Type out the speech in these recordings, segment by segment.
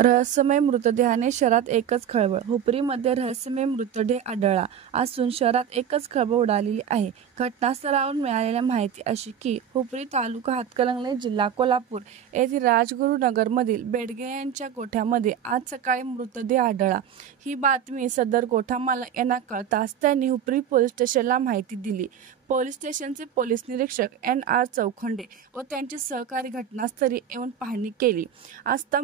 रहस्यमय मृतदेहाने शहरात एकच खळबळ. हुपरीमध्ये रहस्यमय मृतदेह आढळला असून शहरात एकच खळबळ उडालेली आहे. घटनास्थळावरून मिळालेली माहिती अशी की हुपरी तालुका हातकणंगले जिल्हा कोल्हापूर येथील राजगुरुनगरमधील बेडगे यांच्या गोठ्यामध्ये आज सकाळी मृतदेह आढळला. ही बातमी सदर गोठा मालक यांना कळताच त्यांनी हुपरी पोलीस स्टेशनला माहिती दिली. पोलीस स्टेशनचे पोलीस निरीक्षक NR चौखंडे व त्यांचे सहकारी घटनास्थळी येऊन पाहणी केली असता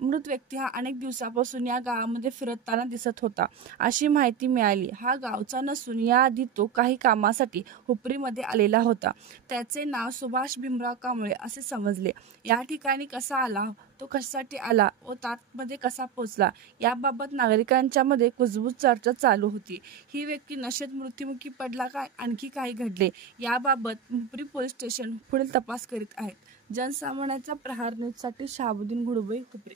मृत व्यक्ती हा अनेक दिवसापासून या गावामध्ये फिरताना दिसत होता अशी माहिती मिळाली. हा गावचा नसून याआधी तो काही कामासाठी हुपरीमध्ये आलेला होता. त्याचे नाव सुभाष भीमराव कांबळे असे समजले. या ठिकाणी कसा आला, तो कशासाठी आला व तातमध्ये कसा पोहोचला याबाबत नागरिकांच्या मध्ये कुजबूज चर्चा चालू होती. ही व्यक्ती नशेत मृत्युमुखी पडला का आणखी काही घडले याबाबत हुपरी पोलीस स्टेशन पुढील तपास करीत आहेत. जनसामान्यांचा प्रहार न्यूजसाठी शहाबुद्दीन घुडबई, हुपरी.